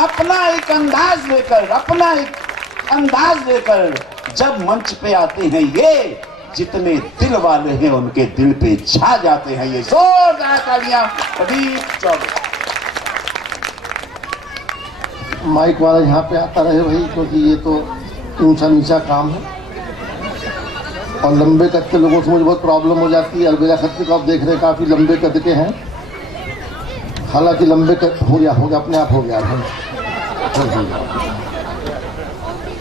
अपना एक अंदाज लेकर जब मंच पे आते हैं ये, जितने दिल वाले हैं उनके दिल पे छा जाते हैं ये। जोरदार तालियां प्रदीप चौबे। माइक वाला यहाँ पे आता रहे भाई, क्योंकि ये तो ऊंचा नीचा काम है और लंबे कद के लोगों से मुझे बहुत प्रॉब्लम हो जाती है। अलबेला खत्ती को आप देख रहे हैं, काफ़ी लंबे कद के हैं। हालांकि लंबे कद हो गया अपने आप हो गया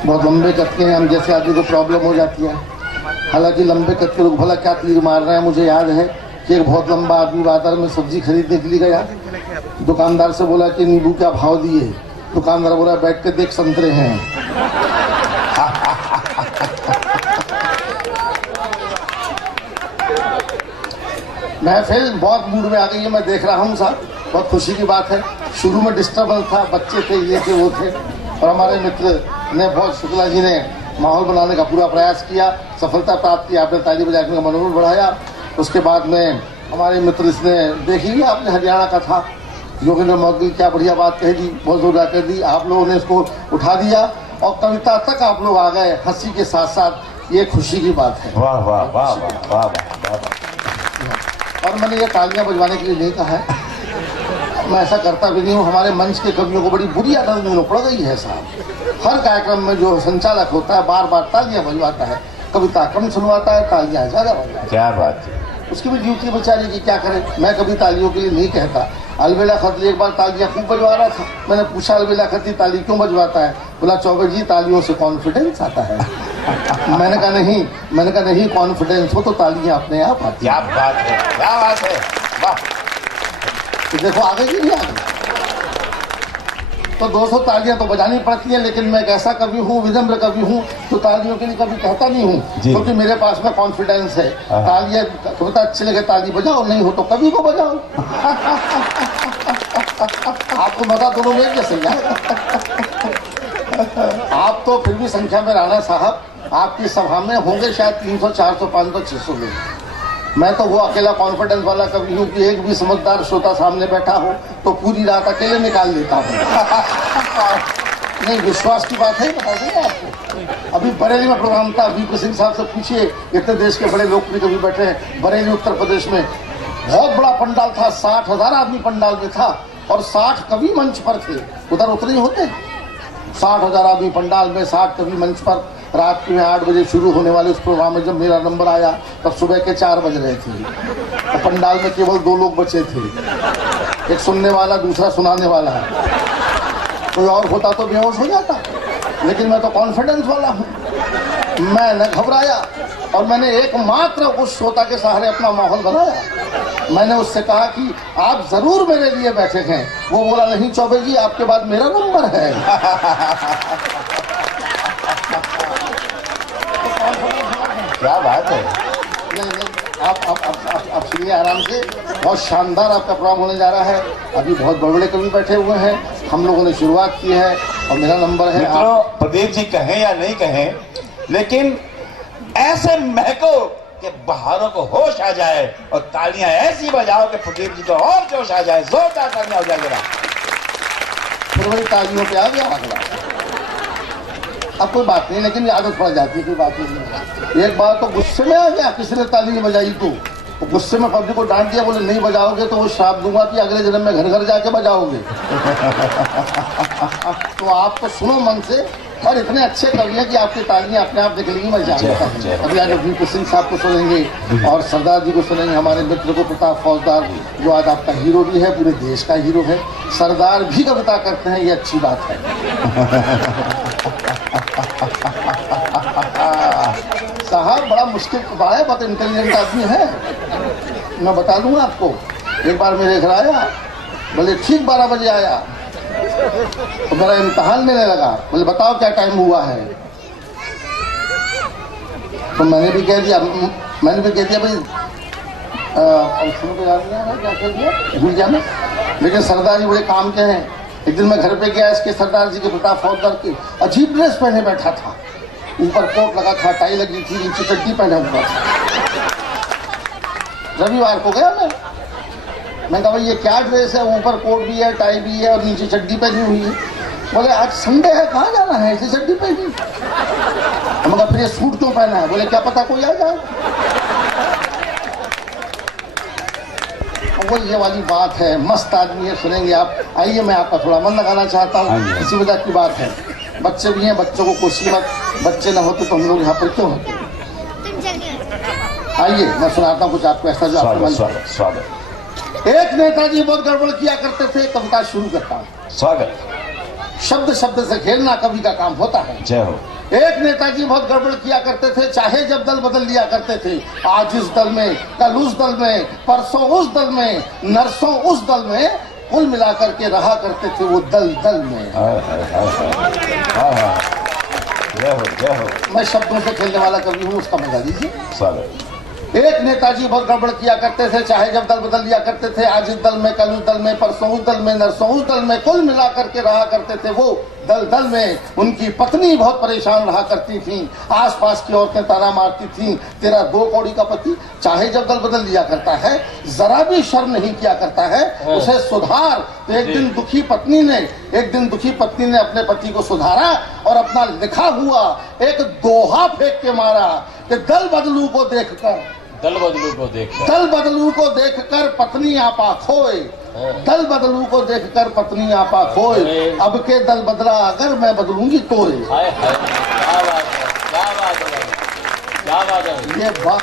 बहुत लंबे कद के हैं हम जैसे आदमी को प्रॉब्लम हो जाती है। हालांकि लंबे कद के लोग भला क्या तीर मार रहे हैं। मुझे याद है कि एक बहुत लंबा आदमी बाजार में सब्जी खरीदने के लिए गया, दुकानदार से बोला कि नींबू क्या भाव दिए? दुकानदार बोला बैठ के देख संतरे हैं। महफिल बहुत मूड में आ गई है, मैं देख रहा हूँ साहब, बहुत खुशी की बात है। शुरू में डिस्टर्बेंस था, बच्चे थे, ये थे, वो थे, और हमारे मित्र ने बहुत, शुक्ला जी ने माहौल बनाने का पूरा प्रयास किया, सफलता प्राप्त की। आपने ताली बजाने का मनोबल बढ़ाया। उसके बाद में हमारे मित्र, इसने देखी भी आपने हरियाणा का था, योगेंद्र मौर्य, क्या बढ़िया बात कह दी, बहुत जोरदार कर दी। आप लोगों ने इसको उठा दिया और कविता तक आप लोग आ गए हंसी के साथ साथ, ये खुशी की बात है। वाह वाह वाह वाह वाह। और मैंने ये तालियां बजवाने के लिए नहीं कहा है, मैं ऐसा करता भी नहीं हूँ। हमारे मंच के कवियों को बड़ी बुरी आदत पड़ गई है साहब। हर कार्यक्रम में जो संचालक होता है बार बार तालियां बजवाता है, कविता कम सुनवाता है, तालियां ज्यादा बजवाता है। क्या बात है। उसकी भी ड्यूटी बेचारी की, क्या करे। मैं कभी तालियों के लिए नहीं कहता। अलबेला खत्री एक बार तालियां खूब बजवा रहा था, मैंने पूछा अलबेला खत्री ताली क्यों बजवाता है? बोला चौबे जी तालियों से कॉन्फिडेंस आता है। मैंने कहा नहीं कॉन्फिडेंस हो तो तालियां अपने आप आती। क्या बात है, क्या बात है, वाह। तो देखो आगे की नहीं आगे। तो 200 तालियां तो बजानी पड़ती हैं, लेकिन मैं एक ऐसा कवि हूँ, विनम्र कवि हूँ, तो तालियों के लिए कभी कहता नहीं हूँ, क्योंकि मेरे पास में कॉन्फिडेंस है। तालियां कविता अच्छी लगे ताली बजाओ, नहीं हो तो कवि को बजाओ। आपको मजा दोनों में कैसे जाएगा? आप तो फिर भी संख्या में राणा साहब, आपकी सभा में होंगे शायद 300, 400, 500, 600 लोग। मैं तो वो अकेला कॉन्फिडेंस वाला कवि हूँ कि एक भी समझदार श्रोता सामने बैठा हो तो पूरी रात अकेले निकाल लेता हूँ। नहीं, विश्वास की बात है, बता देंगे आपको। अभी बरेली में प्रोग्राम था, वीपी सिंह साहब से पूछिए, इतने देश के बड़े लोकप्रिय कवि बैठे हैं बरेली उत्तर प्रदेश में। बहुत बड़ा पंडाल था, 60,000 आदमी पंडाल में था और 60 कवि मंच पर थे। उधर उतने ही होते, 60,000 आदमी पंडाल में, 60 कवि मंच पर। रात में 8 बजे शुरू होने वाले उस प्रोग्राम में जब मेरा नंबर आया तब सुबह के 4 बज रहे थे और पंडाल में केवल 2 लोग बचे थे, एक सुनने वाला, दूसरा सुनाने वाला। कोई और होता तो बेहोश हो जाता, लेकिन मैं तो कॉन्फिडेंस वाला हूँ। मैं न घबराया और मैंने एकमात्र उस श्रोता के सहारे अपना माहौल बनाया। मैंने उससे कहा कि आप जरूर मेरे लिए बैठे हैं। वो बोला नहीं चौबे जी, आपके बाद मेरा नंबर है। क्या बात है। नहीं, आप सुनिए आराम से। बहुत शानदार आपका प्रोग्राम होने जा रहा है। अभी बहुत बड़े कवि बैठे हुए हैं, हम लोगों ने शुरुआत की है और मेरा नंबर है। आप प्रदीप जी कहें या नहीं कहें, लेकिन ऐसे महको कि बाहरों को होश आ जाए और तालियां ऐसी बजाओ कि प्रदीप जी को और जोश आ जाए। जोरदार तालियां हो जाएगा। फिर वही तालियों पे आ गया अगला। अब कोई बात नहीं, लेकिन आदत पड़ जाती है, कोई बात नहीं। एक बार तो गुस्से में आ गया, किसी ने ताली नहीं बजाई तो गुस्से में पब्लिक को डांट दिया, बोले नहीं बजाओगे तो वो श्राप दूंगा कि अगले जन्म में घर घर जाके बजाओगे। तो आप तो सुनो मन से, और इतने अच्छे कवि हैं कि आपकी तालियां अपने आप निकलेंगी। मैं जानता हूँ। अभी आज वीपी सिंह साहब को सुनेंगे और सरदार जी को सुनेंगे, हमारे मित्र को प्रताप फौजदार, जो आज आपका हीरो भी है, पूरे देश का हीरो है। सरदार भी कविता करते हैं, ये अच्छी बात है। साहब बड़ा मुश्किल बड़ा है, बहुत इंटेलिजेंट आदमी है, मैं बता दूंगा आपको। एक बार मेरे घर आया, बोले ठीक 12 बजे आया तो मेरा इम्तहान लेने लगा। बोले बताओ क्या टाइम हुआ है? तो मैंने भी कह दिया भाई क्या कह दिया भूल जाना। लेकिन सरदार जी बड़े काम के हैं। एक दिन मैं घर पे गया, इसके सरदार जी के प्रताप फौजदार की अजीब ड्रेस पहने बैठा था। ऊपर कोट लगा था, टाई लगी थी, नीचे चड्डी पहना हुआ था। रविवार को गया मैं कहा भाई ये क्या ड्रेस है? ऊपर कोट भी है, टाई भी है और नीचे चड्डी पहनी हुई है। बोले आज संडे है, कहाँ जाना है, ऐसी चड्डी पहनी। मगर फिर ये सूट क्यों पहना है? बोले क्या पता कोई आ जाए। वो ये वाली बात है, मस्त आदमी है, सुनेंगे आप। आइए मैं आपका थोड़ा मन लगाना चाहता हूँ, इसी वजह की बात है। बच्चे भी हैं, बच्चों को कोसी मत, बच्चे ना होते तो हम लोग यहाँ पर क्यों होते। आइए मैं सुनाता हूँ कुछ आपको ऐसा जो आपको मन। स्वागत। एक नेताजी बहुत गड़बड़ किया करते थे, कविता शुरू करता हूँ। स्वागत। शब्द शब्द से खेलना कवि का काम होता है। जय हो। एक नेताजी बहुत गड़बड़ किया करते थे, चाहे जब दल बदल लिया करते थे। आज इस दल में, कल उस दल में, परसों उस दल में, नरसों उस दल में, कुल मिलाकर के रहा करते थे वो दल दल में। जय हो, जय हो। मैं शब्दों से खेलने वाला कवि हूँ, उसका मजा लीजिए। स्वागत। एक नेताजी बहुत गड़बड़ किया करते थे, चाहे जब दल बदल लिया करते थे। आज इस दल में, कल उस दल में, परसों उस दल में, नरसों उस दल में, कुल मिला करके रहा करते थे वो दल दल में। उनकी पत्नी बहुत परेशान रहा करती थी, आसपास की औरतें ताना मारती थी, तेरा 2 कौड़ी का पति। चाहे जब दल बदल लिया करता है, जरा भी शर्म नहीं किया करता है, उसे सुधार। तो एक दिन दुखी पत्नी ने अपने पति को सुधारा और अपना लिखा हुआ एक दोहा फेंक के मारा कि दल बदलू को देखकर पत्नी आपा खोए, दल बदलू को देखकर पत्नी आपा खोए, अब के दल बदला अगर मैं बदलूंगी तो। ये बात,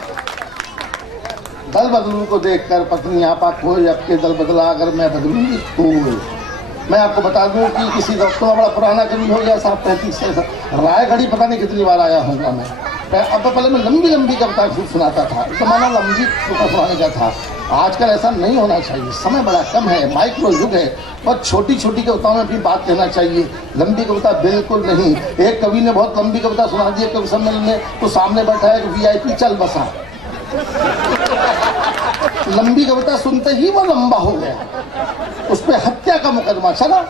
दल बदलू को देखकर पत्नी आपा खोए, अब के दल बदला अगर मैं बदलूंगी तो। मैं आपको बता दूं कि किसी दोस्तों का बड़ा पुराना कवि हो गया साहब, 35 से रायगढ़ी पता नहीं कितनी बार आया होगा मैं। अब तो पहले मैं लंबी लंबी कविता खूब सुनाता था, जमाना लंबी कविता सुनाने का था। आजकल ऐसा नहीं होना चाहिए, समय बड़ा कम है, माइक्रो युग है, बहुत छोटी छोटी कविताओं में भी बात कहना चाहिए, लंबी कविता बिल्कुल नहीं। एक कवि ने बहुत लंबी कविता सुना दी कवि सम्मेलन में, तो सामने बैठा है VIP चल बसा। लंबी कविता सुनते ही वो लंबा हो गया, उस पर हत्या का मुकदमा चला।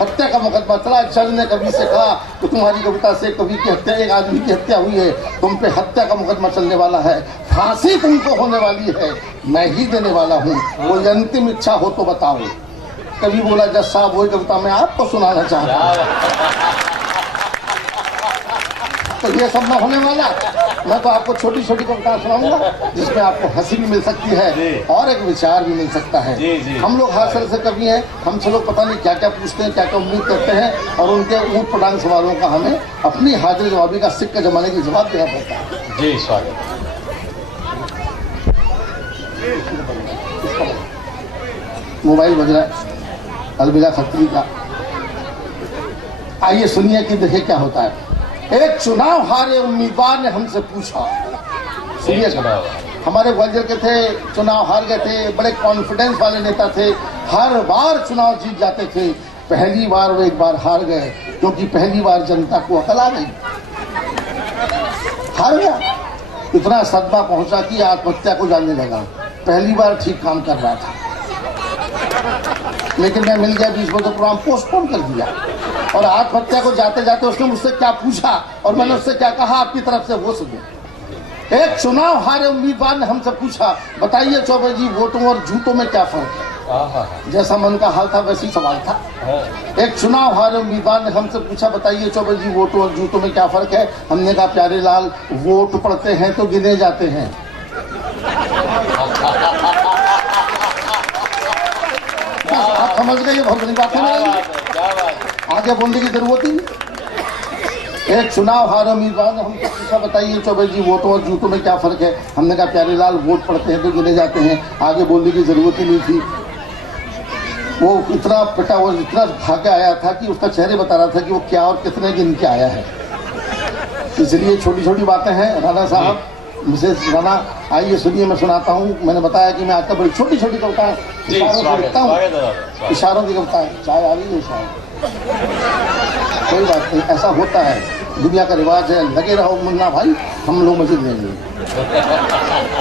हत्या का मुकदमा चला। जज ने कवि से कहा कि तुम्हारी कविता से कवि की हत्या, एक आदमी की हत्या हुई है, तुम पे हत्या का मुकदमा चलने वाला है, फांसी तुमको होने वाली है, मैं ही देने वाला हूँ, कोई अंतिम इच्छा हो तो बताओ। कवि बोला जज साहब वही कविता मैं आपको सुनाना चाहता हूँ। तो ये सब ना होने वाला, मैं तो आपको छोटी छोटी कविता सुनाऊंगा जिसमें आपको हंसी भी मिल सकती है और एक विचार भी मिल सकता है। हम लोग हाथ से कवि हैं, हमसे लोग पता नहीं क्या क्या पूछते हैं, क्या क्या उम्मीद करते हैं, और उनके ऊट पटांग सवालों का हमें अपनी हाजिर जवाबी का सिक्का जमाने की जवाब देना पड़ता है। जी स्वागत। मोबाइल बज रहा है अलबिला खत्री का। आइए सुनिए कि देखिए क्या होता है। एक चुनाव हारे उम्मीदवार ने हमसे पूछा, सुनिए, हमारे ग्वालियर के थे, चुनाव हार गए थे, बड़े कॉन्फिडेंस वाले नेता थे, हर बार चुनाव जीत जाते थे। पहली बार वो एक बार हार गए, क्योंकि पहली बार जनता को अकल आ गई, हार गया। इतना सदमा पहुंचा कि आत्महत्या को जानने लगा। पहली बार ठीक काम कर रहा था, लेकिन मैं मिल गया 20 बजे, प्रोग्राम पोस्टपोन कर दिया, और आत्महत्या को जाते जाते उसने मुझसे क्या पूछा और मैंने उससे क्या कहा आपकी तरफ से वो सुनो। एक चुनाव हारे उम्मीदवार ने हमसे पूछा, बताइए चौबे जी वोटों और जूतों में क्या फर्क है। जैसा मन का हाल था वैसी सवाल था। एक चुनाव हारे उम्मीदवार ने हमसे पूछा, बताइए चौबे जी वोटों और जूतों में क्या फर्क है। हमने कहा प्यारे लाल, वोट पड़ते हैं तो गिने जाते हैं। आप समझ गए, ये बहुत बड़ी बात है, आगे बोलने की जरूरत ही नहीं। एक चुनाव हारे उम्मीदवार ने हमसे पूछा, बताइए चौबे जी वोटों और जूतों में क्या फर्क है। हमने कहा प्यारे लाल, वोट पड़ते हैं तो गिने जाते हैं। आगे बोलने की जरूरत ही नहीं थी। वो इतना पिटा हुआ, इतना भागा आया था कि उसका चेहरे बता रहा था कि वो क्या और कितने गिन के आया है। इसलिए छोटी छोटी बातें हैं। राणा साहब, मिसेज राणा, आइए सुनिए, मैं सुनाता हूँ। मैंने बताया कि मैं आज तक बड़ी छोटी छोटी कविताएं इशारों से लिखता हूँ, इशारों की कविताएं। चाय आ रही है शायद, कोई बात नहीं, ऐसा होता है, दुनिया का रिवाज है। लगे रहो मुन्ना भाई, हम लोग मजे लेंगे।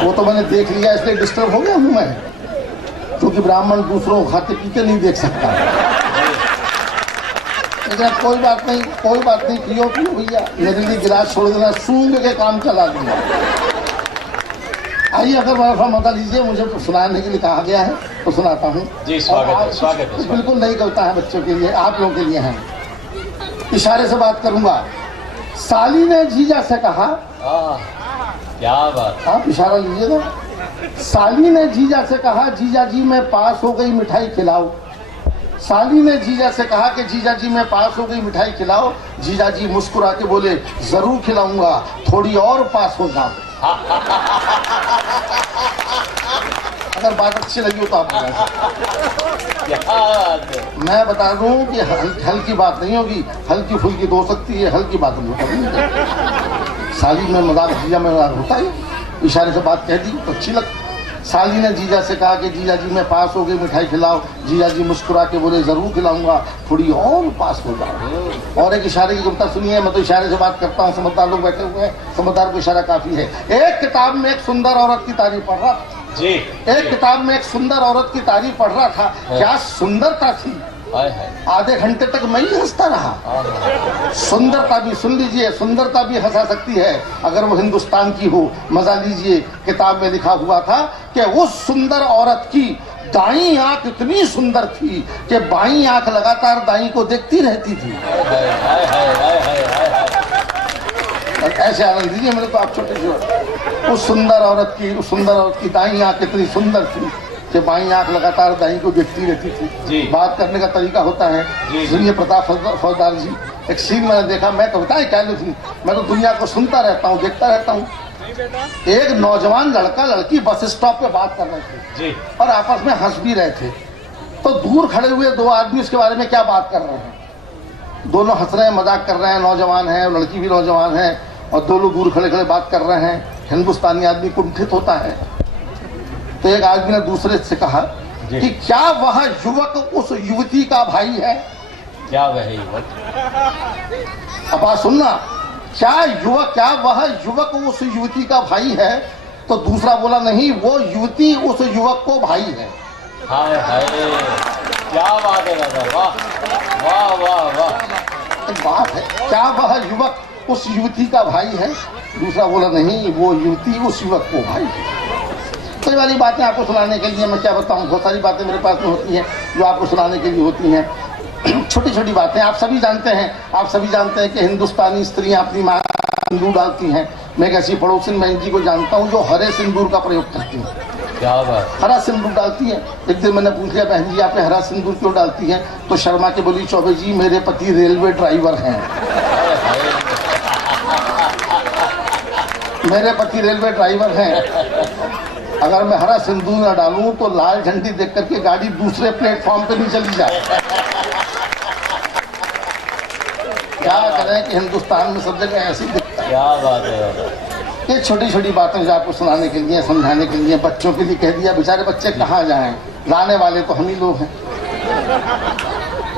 वो तो मैंने देख लिया, इसलिए डिस्टर्ब हो गया हूँ मैं, क्योंकि ब्राह्मण दूसरों को खाते पीते नहीं देख सकता। लेकिन कोई बात नहीं, कोई बात नहीं, पियो पियो भैया, मेरे लिए गिलास छोड़ देना, सूंघ के काम चला दूंगा। आइए, अगर बड़ा मौका लीजिए, मुझे तो सुनाने के लिए कहा गया है तो सुनाता हूँ। जी स्वागत है, स्वागत है। बिल्कुल नई कविता है, बच्चों के लिए, आप लोगों के लिए है। इशारे से बात करूंगा। साली ने जीजा से कहा, क्या बात। आप इशारा लीजिएगा। साली ने जीजा से कहा, जीजा जी मैं पास हो गई, मिठाई खिलाओ। साली ने जीजा से कहा कि जीजा जी मैं पास हो गई, मिठाई खिलाओ। जीजा जी मुस्कुरा के बोले, जरूर खिलाऊंगा, थोड़ी और पास हो जाओ। अगर बात अच्छी लगी हो तो आप मैं बता दूं कि हल्की बात नहीं होगी, हल्की फुल्की तो हो सकती है, हल्की बात नहीं होगी। साली में मजाक, जीजा में मजाक होता है। इशारे से बात कह दी तो अच्छी लगती। साली ने जीजा से कहा कि जीजा जी मैं पास हो गई, मिठाई खिलाओ। जीजा जी मुस्कुरा के बोले, जरूर खिलाऊंगा, थोड़ी और पास हो जाओ। और एक इशारे की गुप्ता सुनिए, मैं तो इशारे से बात करता हूँ, समझदार लोग बैठे हुए हैं, समझदार को इशारा काफी है। एक किताब में एक सुंदर औरत की तारीफ पढ़ रहा था जी। एक किताब में एक सुंदर औरत की तारीफ पढ़ रहा था। क्या सुंदरता थी, आधे घंटे तक मैं ही हंसता रहा। सुंदरता भी, सुन लीजिए, सुंदरता भी हंसा सकती है अगर वो हिंदुस्तान की हो। मजा लीजिए, किताब में लिखा हुआ था कि उस सुंदर औरत की दाईं आंख इतनी सुंदर थी कि बाईं आंख लगातार दाईं को देखती रहती थी। ऐसे आनंद लीजिए, मेरे तो आप छोटे से। उस सुंदर औरत की दाईं आंख इतनी सुंदर थी कि बाईं आंख लगातार दाईं को देखती रहती थी। बात करने का तरीका होता है। सुनिए प्रताप फौजदार जी, एक सीन मैंने देखा, मैं कविताएं क्या लिखूं, मैं तो दुनिया को सुनता रहता हूँ, देखता रहता हूँ। एक नौजवान लड़का लड़की बस स्टॉप पे बात कर रहे थे और आपस में हंस भी रहे थे। तो दूर खड़े हुए दो आदमी उसके बारे में क्या बात कर रहे हैं। दोनों हंस रहे हैं, मजाक कर रहे हैं, नौजवान है, लड़की भी नौजवान है, और दो लोग दूर खड़े खड़े बात कर रहे हैं। हिंदुस्तानी आदमी कुंठित होता है। तो एक आदमी ने दूसरे से कहा कि क्या वह युवक उस युवती का भाई है? क्या वह युवक? अब आप सुनना, क्या वह युवक उस युवती का भाई है? तो दूसरा बोला, नहीं, वो युवती उस युवक को भाई है। हाय हाय, क्या बात है दादा, वाह वाह वाह वाह। एक बात है, क्या वह युवक उस युवती का भाई है? दूसरा बोला, नहीं, वो युवती उस युवक को भाई है। तो ये वाली बातें आपको सुनाने के लिए मैं क्या बताऊं, बहुत सारी बातें मेरे पास में होती हैं जो आपको सुनाने के लिए होती हैं। छोटी छोटी बातें आप सभी जानते हैं कि हिंदुस्तानी स्त्रियां अपनी मां सिंदूर डालती हैं। मैं एक ऐसी पड़ोसिन बहन जी को जानता हूं जो हरे सिंदूर का प्रयोग करती हैं। क्या बात? हरा सिंदूर डालती है। एक दिन मैंने पूछ लिया, बहन जी आपने हरा सिंदूर क्यों डालती है? तो शर्मा के बोली, चौबे जी मेरे पति रेलवे ड्राइवर हैं। मेरे पति रेलवे ड्राइवर हैं, अगर मैं हरा सिंदूर न डालूं तो लाल झंडी देख करके गाड़ी दूसरे प्लेटफॉर्म पे नहीं चली जाए। क्या करें कि हिंदुस्तान में सब जगह ऐसी दिखता है। क्या बात है। ये छोटी छोटी बातें जो आपको सुनाने के लिए, समझाने के लिए, बच्चों के लिए कह दिया। बेचारे बच्चे कहाँ जाएं, लाने वाले तो हम ही लोग हैं,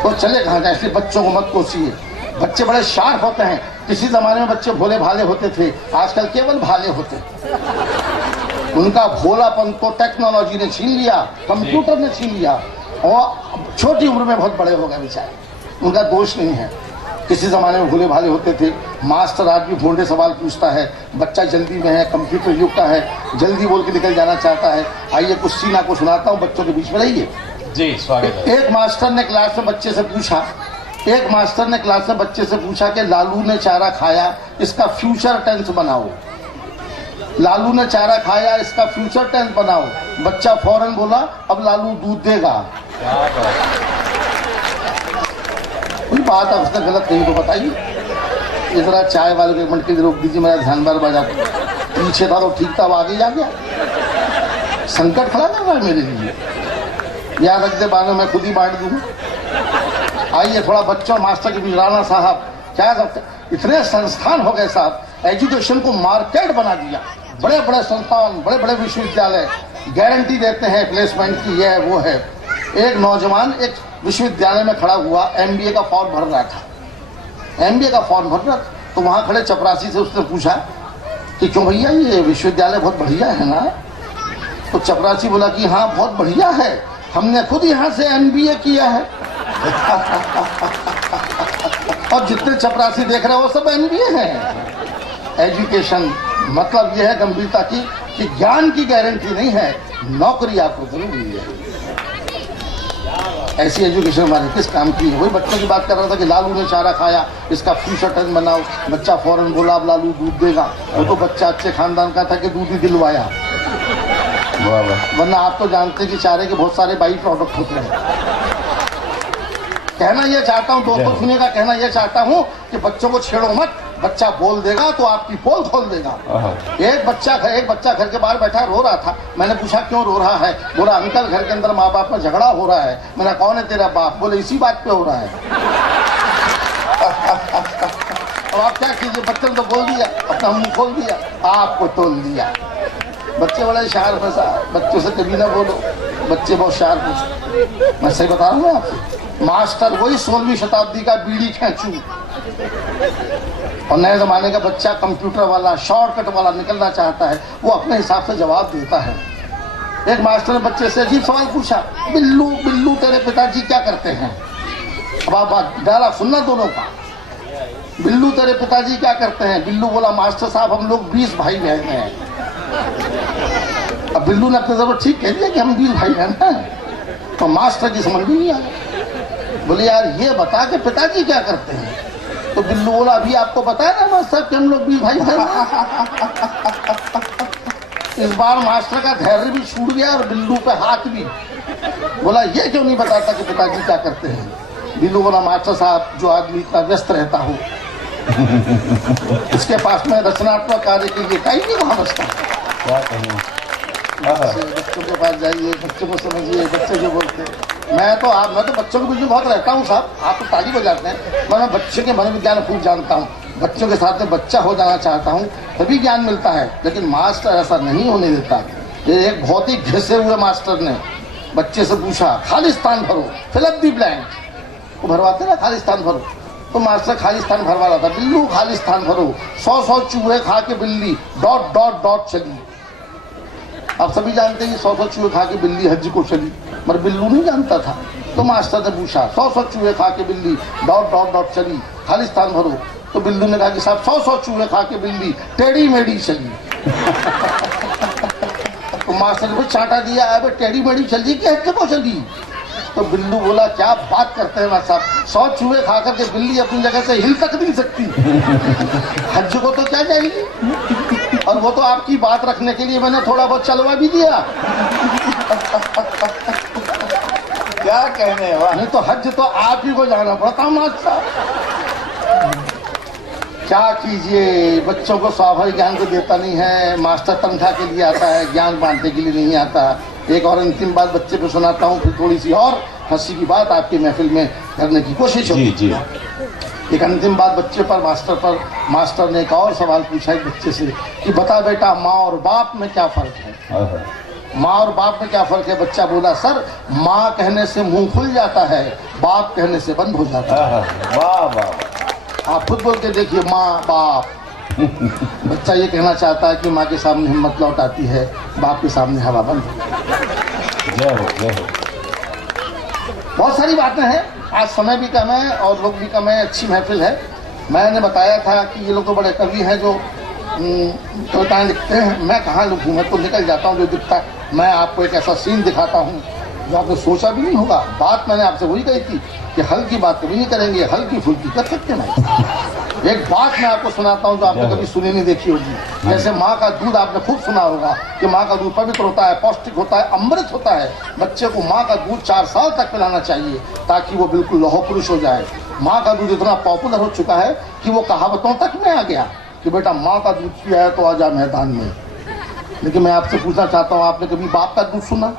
तो चले कहाँ जाए। इसलिए बच्चों को मत कोसिए। बच्चे बड़े शार्प होते हैं। किसी जमाने में बच्चे भोले भाले होते थे, आजकल केवल भाले होते। उनका भोलापन तो टेक्नोलॉजी ने छीन लिया, कंप्यूटर ने छीन लिया, और छोटी उम्र में बहुत बड़े हो गए बेचारे। उनका दोष नहीं है। किसी जमाने में भोले भाले होते थे। मास्टर आज भी भोंडे सवाल पूछता है, बच्चा जल्दी में है, कंप्यूटर युग का है, जल्दी बोल के निकल जाना चाहता है। आइए कुछ सीन आपको सुनाता हूँ, बच्चों के बीच में रहिए। जी स्वागत है। एक मास्टर ने क्लास में बच्चे से पूछा कि लालू ने चारा खाया, इसका फ्यूचर टेंस बनाओ। लालू ने चारा खाया, इसका फ्यूचर टेंस बनाओ। बच्चा फौरन बोला, अब लालू दूध देगा। कोई बात है उसने गलत कही तो बताइए। जरा चाय वाले को एक मिनट के लिए रोक दीजिए, मेरा ध्यान बार बार पीछे था तो ठीक था, अब आगे जा गया। संकट खड़ा कर रहा है मेरे लिए। याद रख दे, बाद में मैं खुद ही बांट दूंगा। आइए थोड़ा बच्चों मास्टर के बीच। राणा साहब क्या सकते, इतने संस्थान हो गए साहब, एजुकेशन को मार्केट बना दिया। बड़े बड़े संस्थान, बड़े बड़े विश्वविद्यालय गारंटी देते हैं प्लेसमेंट की, ये है वो है। एक नौजवान एक विश्वविद्यालय में खड़ा हुआ, एमबीए का फॉर्म भर रहा था। तो वहां खड़े चपरासी से उसने पूछा कि क्यों भैया ये विश्वविद्यालय बहुत बढ़िया है ना? तो चपरासी बोला कि हाँ बहुत बढ़िया है, हमने खुद यहाँ से एमबीए किया है। और जितने चपरासी देख रहे हो वो सब एमबीए हैं। एजुकेशन मतलब यह है गंभीरता की कि ज्ञान की गारंटी नहीं है, नौकरी आपको जरूरी है। ऐसी एजुकेशन हमारे किस काम की है? वही बच्चों की बात कर रहा था कि लालू ने चारा खाया, इसका फ्यूचर टर्न बनाओ। बच्चा फौरन बोला अब लालू दूध देगा। वो तो बच्चा अच्छे खानदान का था कि दूध ही दिलवाया, वरना आप तो जानते हैं कि चारे के बहुत सारे बाई प्रोडक्ट होते हैं। कहना यह चाहता हूँ, दोस्तों सुनिएगा, कहना यह चाहता हूँ कि बच्चों को छेड़ो मत। बच्चा बोल देगा तो आपकी पोल खोल देगा। एक बच्चा घर के बाहर बैठा रो रहा था। मैंने पूछा क्यों रो रहा है? बोला अंकल घर के अंदर माँ बाप में झगड़ा हो रहा है। मैंने कौन है तेरा बाप? बोले इसी बात पे हो रहा है। अब आप क्या कीजिए? बच्चे ने तो बोल दिया, अपना मुंह खोल दिया, आपको तोल दिया। बच्चे बड़े शार्प है साहब, बच्चों से कभी ना बोलो, बच्चे बहुत शार्प है। मैं सही बता रहा हूँ आपसे। मास्टर वही 16वीं शताब्दी का बीड़ी खींचू, और नए जमाने का बच्चा कंप्यूटर वाला शॉर्टकट वाला निकलना चाहता है, वो अपने हिसाब से जवाब देता है। एक मास्टर ने बच्चे से अजीब सवाल पूछा, बिल्लू बिल्लू तेरे पिताजी क्या करते हैं? अब आप डायलॉग सुनना दोनों का। बिल्लू तेरे पिताजी क्या करते हैं? बिल्लू बोला मास्टर साहब हम लोग 20 भाई बहन हैं। अब बिल्लू ने अपने जरूर ठीक कह दिया कि हम 20 भाई बहन हैं, तो मास्टर की समझ में नहीं आया। बोले यार ये बता के पिताजी क्या करते हैं? तो बिल्लू बोला अभी आपको बताया ना मास्टर कि हम लोग 20 भाई बहन हैं। इस बार मास्टर का धैर्य भी छूट गया और बिल्लू पे हाथ भी। बोला ये क्यों नहीं बताता कि पिताजी क्या करते हैं? बिल्लू बोला मास्टर साहब जो आदमी इतना व्यस्त रहता हो उसके पास में रचनात्मक कार्य के लिए टाइम नहीं वहां बचता। क्या कहूँ, बच्चों के पास जाइए, बच्चों को समझिए, बच्चे जो बोलते हैं। मैं तो बच्चों के बीच में बहुत रहता हूँ साहब। आप तो ताली बजाते हैं, मैं बच्चे के मनोविज्ञान खूब जानता हूँ। बच्चों के साथ में बच्चा हो जाना चाहता हूँ, तभी ज्ञान मिलता है। लेकिन मास्टर ऐसा नहीं होने देता। ये एक बहुत ही घिसे हुए मास्टर ने बच्चे से पूछा खालिस्तान भरो, फिल अप द ब्लैंक। वो भरवाते ना खालिस्तान भरो, तो मास्टर खालिस्तान भरवा रहा था। बिल्लू खालिस्तान भरो, 100 चूहे खा के बिल्ली ... चली। आप सभी जानते हैं कि 100 चूहे खा के बिल्ली हज को चली, मगर बिल्लू नहीं जानता था। तो मास्टर ने पूछा 100 चूहे खा के बिल्ली ... चली, खालिस्तान भरो। तो बिल्लू ने कहा कि साहब 100 चूहे खा के बिल्ली टेढ़ी मेढ़ी चली। तो मास्टर ने चांटा दिया, अबे टेढ़ी मेढ़ी चली कि हज को चली? तो बिल्लू बोला क्या बात करते हैं मास्टर साहब, 100 चूहे खा करके बिल्ली अपनी जगह से हिल तक नहीं सकती, हज को तो क्या जाएगी? और वो तो आपकी बात रखने के लिए मैंने थोड़ा बहुत चलवा भी दिया। क्या कहने वाह। नहीं तो हज तो आप ही को जाना पड़ता मास्टर साहब। क्या कीजिए, बच्चों को स्वाभाविक ज्ञान तो देता नहीं है। मास्टर तनख्वाह के लिए आता है, ज्ञान बांटने के लिए नहीं आता। एक और अंतिम बात बच्चे को सुनाता हूँ, फिर थोड़ी सी और हंसी की बात आपकी महफिल में करने की कोशिश होगी। जी। एक अंतिम बात बच्चे पर मास्टर ने एक और सवाल पूछा एक बच्चे से कि बता बेटा माँ और बाप में क्या फर्क है? माँ और बाप में क्या फर्क है? बच्चा बोला सर माँ कहने से मुंह खुल जाता है, बाप कहने से बंद हो जाता है। वाह वाह। आप खुद बोल के देखिए माँ बाप। बच्चा ये कहना चाहता है कि माँ के सामने हिम्मत लौट आती है, बाप के सामने हवा बंद हो जाती है। जय हो जय हो। बहुत सारी बातें हैं, आज समय भी कम है और लोग भी कम है, अच्छी महफिल है। मैंने बताया था कि ये लोग तो बड़े कवि हैं जो कविताएं लिखते हैं। मैं कहाँ लिखूँ, मैं तो निकल जाता हूँ जो दिखता है। मैं आपको एक ऐसा सीन दिखाता हूँ जो आपने सोचा भी नहीं होगा। बात मैंने आपसे वही कही थी कि हल की बात कभी नहीं करेंगे, हल्की फुल्की कर सकते नहीं। एक बात मैं आपको सुनाता हूँ जो आपने कभी सुनी नहीं देखी होगी। जैसे माँ का दूध आपने खूब सुना होगा कि माँ का दूध पवित्र होता है, पौष्टिक होता है, अमृत होता है। बच्चे को माँ का दूध 4 साल तक पिलाना चाहिए ताकि वो बिल्कुल लौह पुरुष हो जाए। माँ का दूध इतना पॉपुलर हो चुका है कि वो कहावतों तक में आ गया कि बेटा माँ का दूध पिया है तो आ जा मैदान में। लेकिन मैं आपसे पूछना चाहता हूँ, आपने कभी बाप का दूध सुना?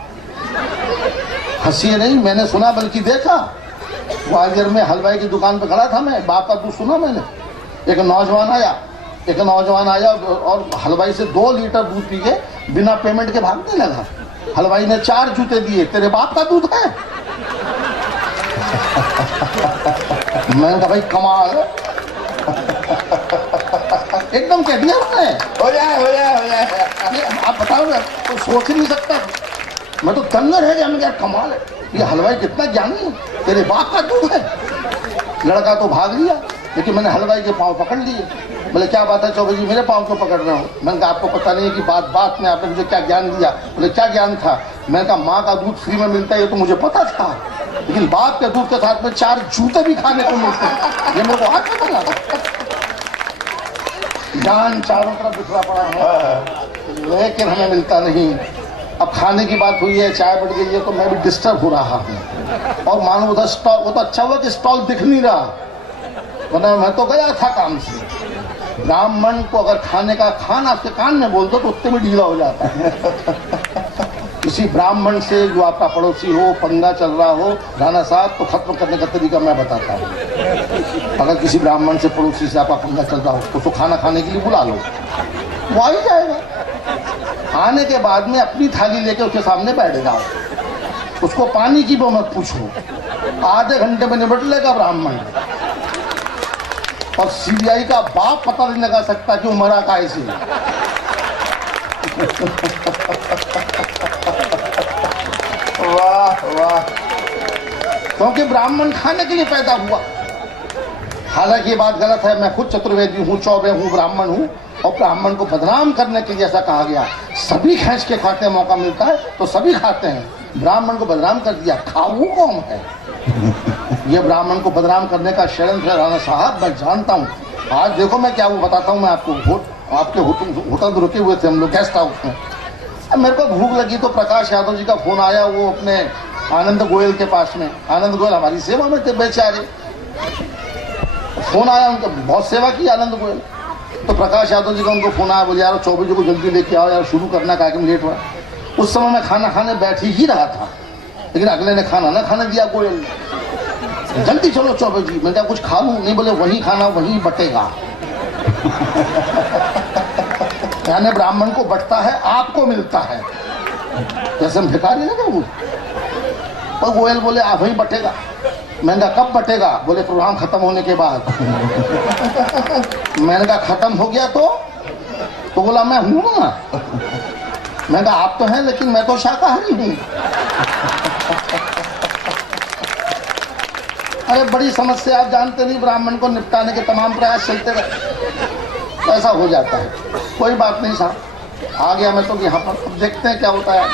हंसी नहीं, मैंने सुना बल्कि देखा। ग्वालियर में हलवाई की दुकान पे खड़ा था मैं, बाप का दूध सुना मैंने। एक नौजवान आया और हलवाई से 2 लीटर दूध पी के बिना पेमेंट के भागने लगा। हलवाई ने 4 जूते दिए, तेरे बाप का दूध है? मैंने कहा भाई कमाल है। एकदम कह दिया उसने, हो जाए। आप बताओ ना, तो सोच नहीं सकता। मैं तो दंग रह गया। मैं यार कमाल है, ये हलवाई कितना ज्ञानी है, तेरे बाप का दूध है। लड़का तो भाग लिया, लेकिन मैंने हलवाई के पाँव पकड़ लिए। बोले क्या बात है चौबे जी, मेरे पाँव क्यों पकड़ रहे हो? मैंने कहा आपको पता नहीं है कि बात में आपने मुझे क्या ज्ञान दिया? बोले क्या ज्ञान था? मैंने कहा माँ का दूध फ्री में मिलता है, ये तो मुझे पता था, लेकिन लेकिन बाप के दूध के साथ में 4 जूते भी खाने को मिलते हैं, ये मेरे को हाथ में लगा। जान चारों तरफ बिखरा पड़ा है लेकिन हमें मिलता नहीं। अब खाने की बात हुई है, चाय बढ़ गई है, तो मैं भी डिस्टर्ब हो रहा हूँ। और मानो उधर स्टॉल, वो तो अच्छा हुआ कि स्टॉल दिख नहीं रहा, वरना मैं तो गया था काम से। ब्राह्मण को अगर खाने का खाना आपके कान में बोल दो तो उतने में ढीला हो जाता है। किसी ब्राह्मण से जो आपका पड़ोसी हो, पंगा चल रहा हो राणा साहब, तो खत्म करने का तरीका मैं बताता हूँ। अगर किसी ब्राह्मण से, पड़ोसी से आपका पंगा चल रहा हो तो उसको खाना खाने के लिए बुला लो, वो आ ही जाएगा। आने के बाद में अपनी थाली लेके उसके सामने बैठ जाओ, उसको पानी की भी मत पूछो, आधे घंटे में निपट लेगा ब्राह्मण। और सीबीआई का बाप पता नहीं लगा सकता कि वो मरा कैसे। वाह वाह। क्योंकि ब्राह्मण खाने के लिए पैदा हुआ। हालांकि ये बात गलत है, मैं खुद चतुर्वेदी हूँ, चौबे हूँ, ब्राह्मण हूँ, और ब्राह्मण को बदनाम करने के लिए ऐसा कहा गया। सभी खींच के खाते हैं, मौका मिलता है तो सभी खाते हैं। ब्राह्मण को बदनाम कर दिया, खाऊ कौन है? ये ब्राह्मण को बदनाम करने का षड्यंत्र राणा साहब मैं जानता हूँ। आज देखो मैं क्या वो बताता हूँ मैं आपको। आपके होटल में रुके हुए थे हम लोग, गेस्ट हाउस में। अब मेरे को भूख लगी तो प्रकाश यादव जी का फोन आया, वो अपने आनंद गोयल के पास में। आनंद गोयल हमारी सेवा में थे बेचारे। फोन आया उनका, बहुत सेवा की आनंद गोयल। तो प्रकाश यादव जी का उनको फोन आया, बोले यार 24 को जल्दी लेके आओ यार, शुरू करना कार्यक्रम लेट हो रहा है। उस समय मैं खाना खाने बैठ ही रहा था, लेकिन अगले ने खाना ना खाने दिया गोयल ने। जल्दी चलो 24 जी। मैं क्या कुछ खा लूँ? नहीं, बोले वही खाना वही बटेगा। यानी ब्राह्मण को बटता है, आपको मिलता है। जैसे हम भिखारी ना वो। और गोयल बोले आप वही बटेगा। मैंने कहा कब बटेगा? बोले प्रोग्राम खत्म होने के बाद। मैंने कहा खत्म हो गया तो बोला मैं हूं ना। मैंने कहा आप तो हैं लेकिन मैं तो शाकाहारी हूं। अरे बड़ी समस्या, आप जानते नहीं, ब्राह्मण को निपटाने के तमाम प्रयास चलते रहे, ऐसा हो जाता है। कोई बात नहीं साहब, आ गया मैं तो यहाँ पर। अब देखते हैं क्या होता है।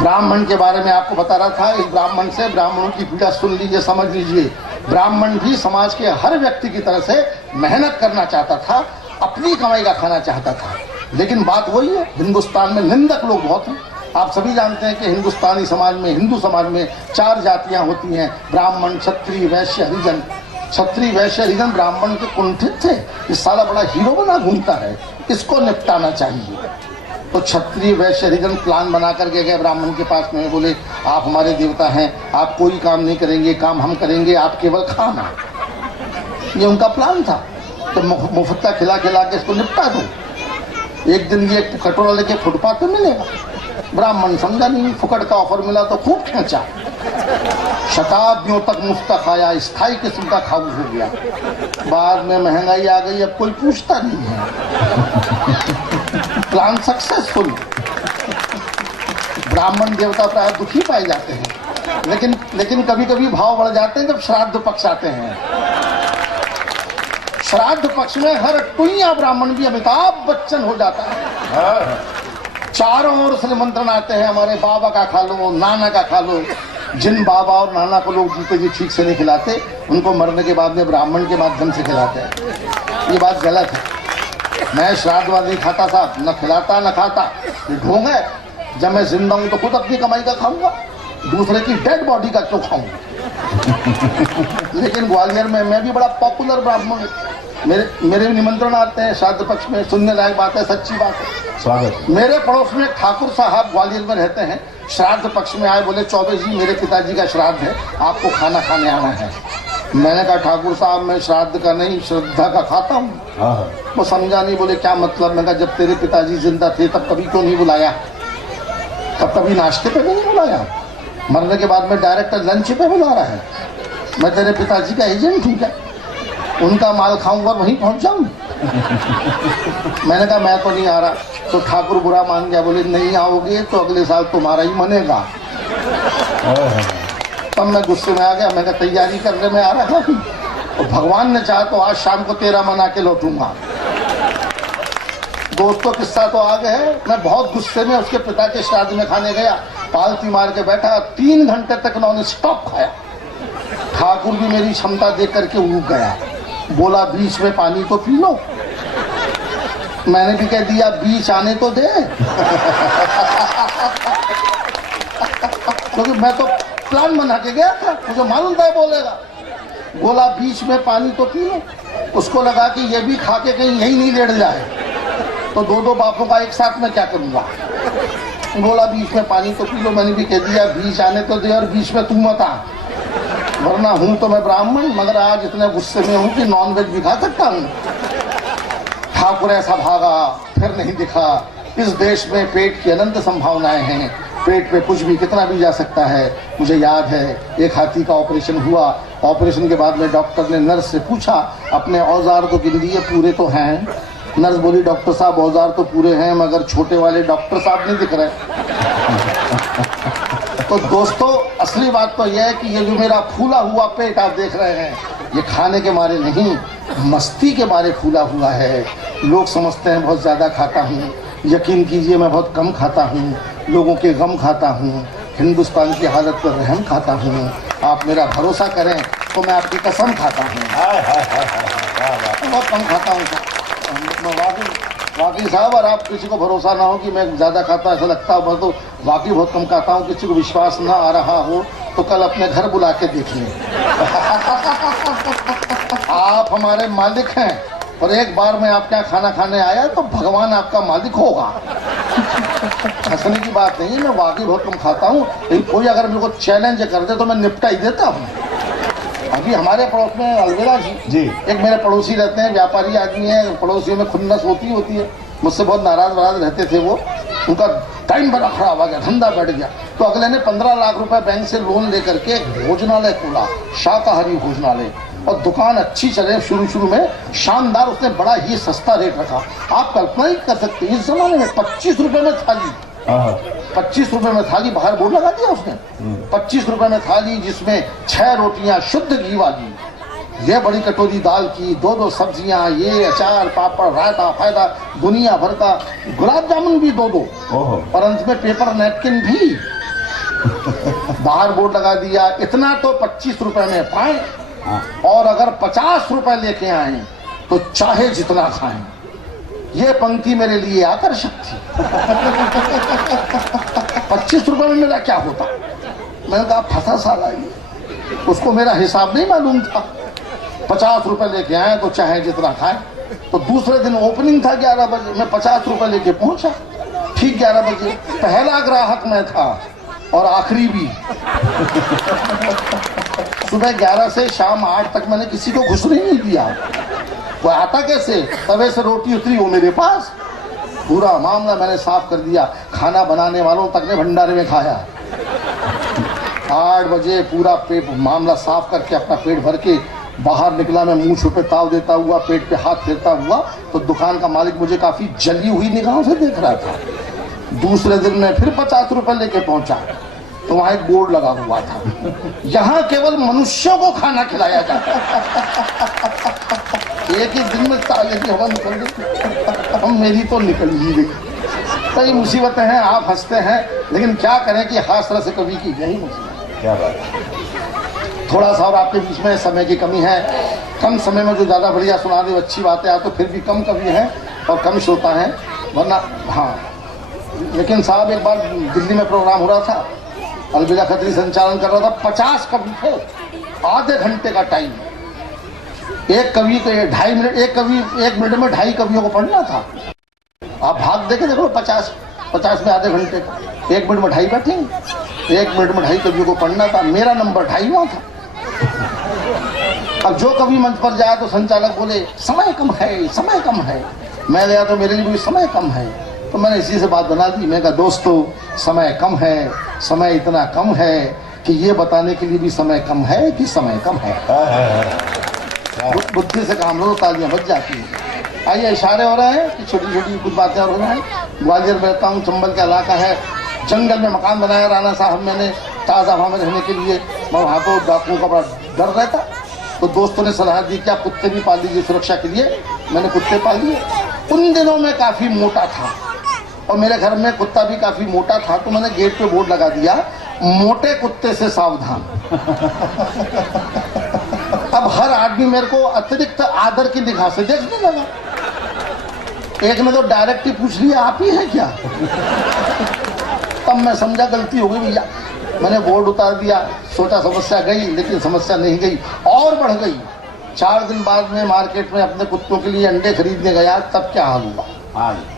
ब्राह्मण के बारे में आपको बता रहा था। इस ब्राह्मण से, ब्राह्मणों की पीड़ा सुन लीजिए, समझ लीजिए। ब्राह्मण भी समाज के हर व्यक्ति की तरह से मेहनत करना चाहता था, अपनी कमाई का खाना चाहता था। लेकिन बात वही है, हिंदुस्तान में निंदक लोग बहुत हैं। आप सभी जानते हैं कि हिंदुस्तानी समाज में, हिंदू समाज में 4 जातियां होती हैं, ब्राह्मण, क्षत्रिय, वैश्य, हरिजन। क्षत्रिय, वैश्य, हरिजन ब्राह्मण के कुंठित थे। इस साला बड़ा हीरो बना घूमता है, इसको निपटाना चाहिए। तो क्षत्रिय, वैश्य, हरिजन प्लान बना करके गए ब्राह्मण के पास में। बोले आप हमारे देवता हैं, आप कोई काम नहीं करेंगे, काम हम करेंगे, आप केवल खाना। ये उनका प्लान था। तो मुफ्त का खिला खिला के इसको निपटा दो। एक दिन ये कटोरा लेके फुटपाथ पे मिलेगा। ब्राह्मण समझा नहीं, फुकट का ऑफर मिला तो खूब खींचा। शताब्दियों तक मुफ्त खाया, स्थायी किस्म का खाऊ हो गया। बाद में महंगाई आ गई, अब कोई पूछता नहीं है। Plan successful. ब्राह्मण देवता प्राय दुखी पाए जाते हैं, लेकिन कभी कभी भाव बढ़ जाते हैं जब श्राद्ध पक्ष आते हैं। श्राद्ध पक्ष में हर टुइया ब्राह्मण भी अमिताभ बच्चन हो जाता है। चारों ओर से निमंत्रण आते हैं, हमारे बाबा का खा लो, नाना का खा लो। जिन बाबा और नाना को लोग जूते जी ठीक से नहीं खिलाते, उनको मरने के बाद में ब्राह्मण के माध्यम से खिलाते हैं। ये बात गलत है। मैं श्राद्ध वाद नहीं खाता साहब, न खिलाता न खाता। ढोंग है, जब मैं जिंदा हूं तो खुद अपनी कमाई का खाऊंगा, दूसरे की डेड बॉडी का क्यों खाऊंगा। लेकिन ग्वालियर में मैं भी बड़ा पॉपुलर ब्राह्मण हूँ। मेरे भी निमंत्रण आते हैं श्राद्ध पक्ष में। सुनने लायक बात है, सच्ची बात है। स्वागत। मेरे पड़ोस में ठाकुर साहब ग्वालियर में रहते हैं, श्राद्ध पक्ष में आए। बोले चौबे जी मेरे पिताजी का श्राद्ध है, आपको खाना खाने आना है। मैंने कहा ठाकुर साहब मैं श्राद्ध का नहीं, श्रद्धा का खाता हूँ। वो समझा नहीं, बोले क्या मतलब? मैंने कहा जब तेरे पिताजी जिंदा थे तब कभी क्यों नहीं बुलाया? तब कभी नाश्ते पे नहीं बुलाया? मरने के बाद में डायरेक्ट लंच पे बुला रहा है। मैं तेरे पिताजी का एजेंट हूँ क्या? उनका माल खाऊंगा और वहीं पहुंच जाऊं? मैंने कहा मैं तो नहीं आ रहा। तो ठाकुर बुरा मान गया, बोले नहीं आओगे तो अगले साल तुम्हारा ही मनेगा। तब मैं गुस्से में आ गया। मैं तैयारी करने में आ रहा हूँ, और भगवान ने चाहा तो आज शाम को तेरा मना के लौटूंगा। दोस्तों किस्सा तो आगे है। मैं बहुत गुस्से में उसके पिता के श्राद्ध में खाने गया, पालती मार के बैठा, 3 घंटे तक नॉन स्टॉप खाया। ठाकुर भी मेरी क्षमता देख करके उग गया, बोला बीच में पानी तो पी लो। मैंने भी कह दिया बीच आने तो दे क्योंकि मैं तो प्लान बना के गया था, मुझे मालूम था बोलेगा। बोला बीच में पानी तो पी लो। उसको लगा कि ये भी खा के कहीं यही नहीं लेट जाए, तो 2 बापों का एक साथ में क्या करूंगा। बोला बीच में पानी तो पी लो। मैंने भी कह दिया बीच आने तो दे और बीच में तू मत आ, वरना हूं तो मैं ब्राह्मण, मगर आज इतने गुस्से में हूं कि नॉनवेज भी खा सकता हूं। ठाकुर ऐसा भागा, फिर नहीं दिखा। इस देश में पेट की अनंत संभावनाएं हैं, पेट पे कुछ भी कितना भी जा सकता है। मुझे याद है एक हाथी का ऑपरेशन हुआ। ऑपरेशन के बाद में डॉक्टर ने नर्स से पूछा अपने औजार तो गिन लिए, पूरे तो हैं? नर्स बोली डॉक्टर साहब औजार तो पूरे हैं मगर छोटे वाले डॉक्टर साहब नहीं दिख रहे। तो दोस्तों असली बात तो यह है कि ये जो मेरा फूला हुआ पेट आप देख रहे हैं, ये खाने के मारे नहीं, मस्ती के मारे फूला हुआ है। लोग समझते हैं बहुत ज़्यादा खाता हूँ, यकीन कीजिए मैं बहुत कम खाता हूँ। लोगों के गम खाता हूँ, हिंदुस्तान की हालत पर रहम खाता हूँ। आप मेरा भरोसा करें तो मैं आपकी कसम खाता हूँ, बहुत कम खाता हूँ वाकई साहब। और आप किसी को भरोसा ना हो कि मैं ज़्यादा खाता, ऐसा लगता हो, मैं तो वाकई बहुत कम खाता हूँ। किसी को विश्वास ना आ रहा हो तो कल अपने घर बुला के देखिए। आप हमारे मालिक हैं और एक बार मैं आपके यहाँ खाना खाने आया तो भगवान आपका मालिक होगा। हंसने की बात नहीं है, मैं वाकई बहुत कम खाता हूँ। लेकिन कोई अगर मेरे को चैलेंज कर दे तो मैं निपटा ही देता हूँ। अभी हमारे पड़ोस में अलविदा जी एक मेरे पड़ोसी रहते हैं, व्यापारी आदमी है, पड़ोसियों में खुन्नस होती है। मुझसे बहुत नाराज रहते थे वो, उनका टाइम बड़ा खराब आ गया, धंधा बैठ गया। तो अगले ने 15 लाख रुपए बैंक से लोन लेकर के भोजनालय खोला, शाकाहारी भोजनालय, और दुकान अच्छी चले। शुरू में शानदार, उसने बड़ा ही सस्ता रेट रखा। आप कल्पना ही कर सकते हैं इस जमाने में 25 रुपए में थाली, 25 रुपए में थाली, बाहर बोर्ड लगा दिया उसने। 25 रुपए में थाली जिसमें 6 रोटियां शुद्ध घी वाली, ये बड़ी कटोरी दाल की, 2 सब्जियां, ये अचार पापड़ रायता फायदा, दुनिया भर का, गुलाब जामुन भी 2 और अंत में पेपर नैपकिन भी। बाहर बोर्ड लगा दिया इतना तो 25 रुपए में पाए, और अगर 50 रुपए लेके आए तो चाहे जितना खाएं। ये पंक्ति मेरे लिए आकर्षक थी। 25 रुपए में मेरा क्या होता? मैंने कहा फंसा साला ये, उसको मेरा हिसाब नहीं मालूम था। 50 रुपए लेके आए तो चाहे जितना खाएं। तो दूसरे दिन ओपनिंग था 11 बजे, मैं 50 रुपए लेके पहुंचा। ठीक 11 बजे पहला ग्राहक मैं था और आखिरी भी। सुबह 11 से शाम 8 तक मैंने किसी को घुसने नहीं दिया। वो आता कैसे? तवे से रोटी उतरी वो मेरे पास, पूरा मामला मैंने साफ कर दिया। खाना बनाने वालों तक ने भंडारे में खाया। 8 बजे पूरा पेट मामला साफ करके अपना पेट भर के बाहर निकला। मैं मुंह छुपे ताव देता हुआ, पेट पे हाथ फेरता हुआ, तो दुकान का मालिक मुझे काफी जली हुई निगाहों से देख रहा था। दूसरे दिन मैं फिर 50 रुपए लेके पहुंचा तो वहां एक बोर्ड लगा हुआ था, यहाँ केवल मनुष्यों को खाना खिलाया जाता है। एक ही दिन में ताले की हवा निकल गई, हम मेरी तो निकल ही गई। कई मुसीबतें हैं, आप हंसते हैं, लेकिन क्या करें कि खास तरह से कभी की यही मुसीबत। क्या बात। थोड़ा सा और आपके बीच में समय की कमी है, कम समय में जो ज्यादा बढ़िया सुना दे अच्छी बातें आ, तो फिर भी कम कवि हैं और कम श्रोता हैं, वरना हाँ। लेकिन साहब एक बार दिल्ली में प्रोग्राम हो रहा था, अलविदा खत्री संचालन कर रहा था, 50 कवि थे, आधे घंटे का टाइम। एक कवि को 2.5 मिनट, एक कवि 1 मिनट में 2.5 कवियों को पढ़ना था। आप भाग देखे देखो, 50 में आधे घंटे का, 1 मिनट में 2.5 बैठेंगे, 1 मिनट में 2.5 कवियों को पढ़ना था। मेरा नंबर 2.5वां था। अब जो कवि मंच पर जाए तो संचालक बोले समय कम है, समय कम है। मैं गया तो मेरे लिए भी समय कम है, तो मैंने इसी से बात बना दी। मैं कहा दोस्तों समय कम है, समय इतना कम है कि ये बताने के लिए भी समय कम है कि समय कम है। बुद्धि से काम लो तो तालियां बज जाती हैं। आइए, इशारे हो रहे हैं कि छोटी छोटी कुछ बातें हो रही हैं। ग्वालियर में रहता हूँ, चंबल का इलाका है, जंगल में मकान बनाया राणा साहब मैंने ताज़ा हवा में रहने के लिए। मैं वहाँ को डाकुओं का बड़ा डर रहता, तो दोस्तों ने सलाह दी कि आप कुत्ते भी पाल लीजिए सुरक्षा के लिए। मैंने कुत्ते पाल लिए। उन दिनों में काफी मोटा था और मेरे घर में कुत्ता भी काफी मोटा था, तो मैंने गेट पे बोर्ड लगा दिया, मोटे कुत्ते से सावधान। अब हर आदमी मेरे को अतिरिक्त आदर की निगाह से देखने लगा। एक ने तो डायरेक्ट ही पूछ लिया, आप ही हैं क्या? तब मैं समझा गलती हो गई भैया, मैंने बोर्ड उतार दिया। सोचा समस्या गई, लेकिन समस्या नहीं गई और बढ़ गई। 4 दिन बाद में मार्केट में अपने कुत्तों के लिए अंडे खरीदने गया, तब क्या हाल हुआ।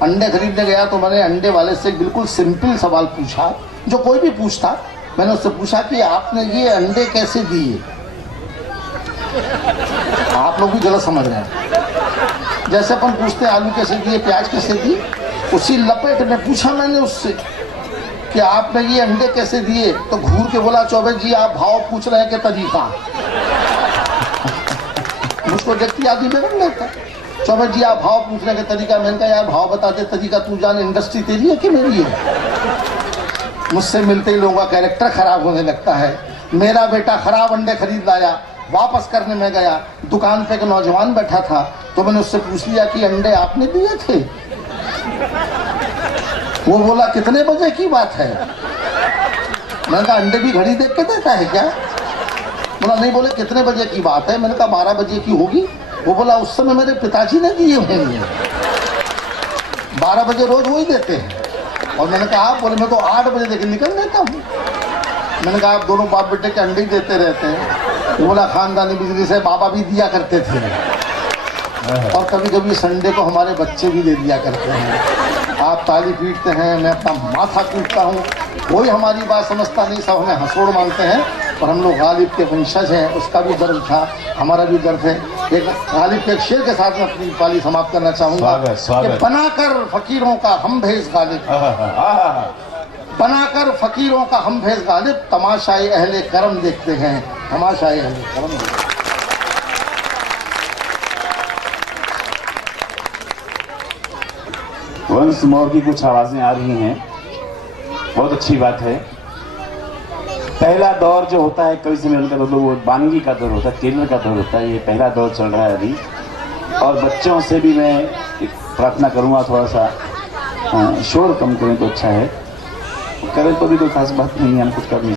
अंडे खरीदने गया तो मैंने अंडे वाले से बिल्कुल सिंपल सवाल पूछा, जो कोई भी पूछता। मैंने उससे पूछा कि आपने ये अंडे कैसे दिए? आप लोग भी गलत समझ रहे हैं। जैसे अपन पूछते हैं आलू कैसे दिए, प्याज कैसे दिए, उसी लपेट में पूछा मैंने उससे कि आपने ये अंडे कैसे दिए। तो घूर के बोला, चौबे जी आप भाव पूछ रहे हैं कि तरीका? मुझको देखती आदमी बिगड़ लेता। चौबे जी आप भाव पूछ रहे हैं कि तरीका? मैंने कहा यार भाव बता दे, तरीका तू जान, इंडस्ट्री तेरी है कि मेरी है? मुझसे मिलते ही लोगों का कैरेक्टर खराब होने लगता है। मेरा बेटा खराब अंडे खरीद लाया, वापस करने में गया, दुकान पे एक नौजवान बैठा था, तो मैंने उससे पूछ लिया कि अंडे आपने दिए थे? वो बोला कितने बजे की बात है? मैंने कहा अंडे भी घड़ी देख के देता है क्या? बोला नहीं। बोले कितने बजे की बात है? मैंने कहा 12 बजे की होगी। वो बोला उस समय मेरे पिताजी ने दिए होंगे। 12 बजे रोज वही देते हैं। और मैंने कहा आप? बोले मैं तो 8 बजे देके निकल लेता हूँ। मैंने कहा आप दोनों बाप बेटे के अंडे ही देते रहते हैं। वो बोला खानदानी बिजनेस है, बाबा भी दिया करते थे और कभी कभी संडे को हमारे बच्चे भी दे दिया करते हैं। आप ताली पीटते हैं, मैं अपना माथा पीटता हूँ, कोई हमारी बात समझता नहीं, सब हमें हंसोड़ मानते हैं। और हम लोग गालिब के वंशज हैं, उसका भी दर्द था, हमारा भी दर्द है। एक गालिब के एक शेर के साथ मैं अपनी पाली समाप्त करना चाहूंगा कि बनाकर फकीरों का हम भेज गालिब, बनाकर फकीरों का हम भेज गालिब, तमाशाए अहले करम देखते हैं, तमाशाए अहले करम देखते हैं। वंश मोर की कुछ आवाजें आ रही हैं, बहुत अच्छी बात है। पहला दौर जो होता है कवि सम्मेलन का, तो वो बानगी का दौर होता है, टेलर का दौर होता है। ये पहला दौर चल रहा है अभी। और बच्चों से भी मैं एक प्रार्थना करूंगा, थोड़ा सा शोर कम करें तो अच्छा है। करें तो भी कोई खास बात नहीं है, हम कुछ कर नहीं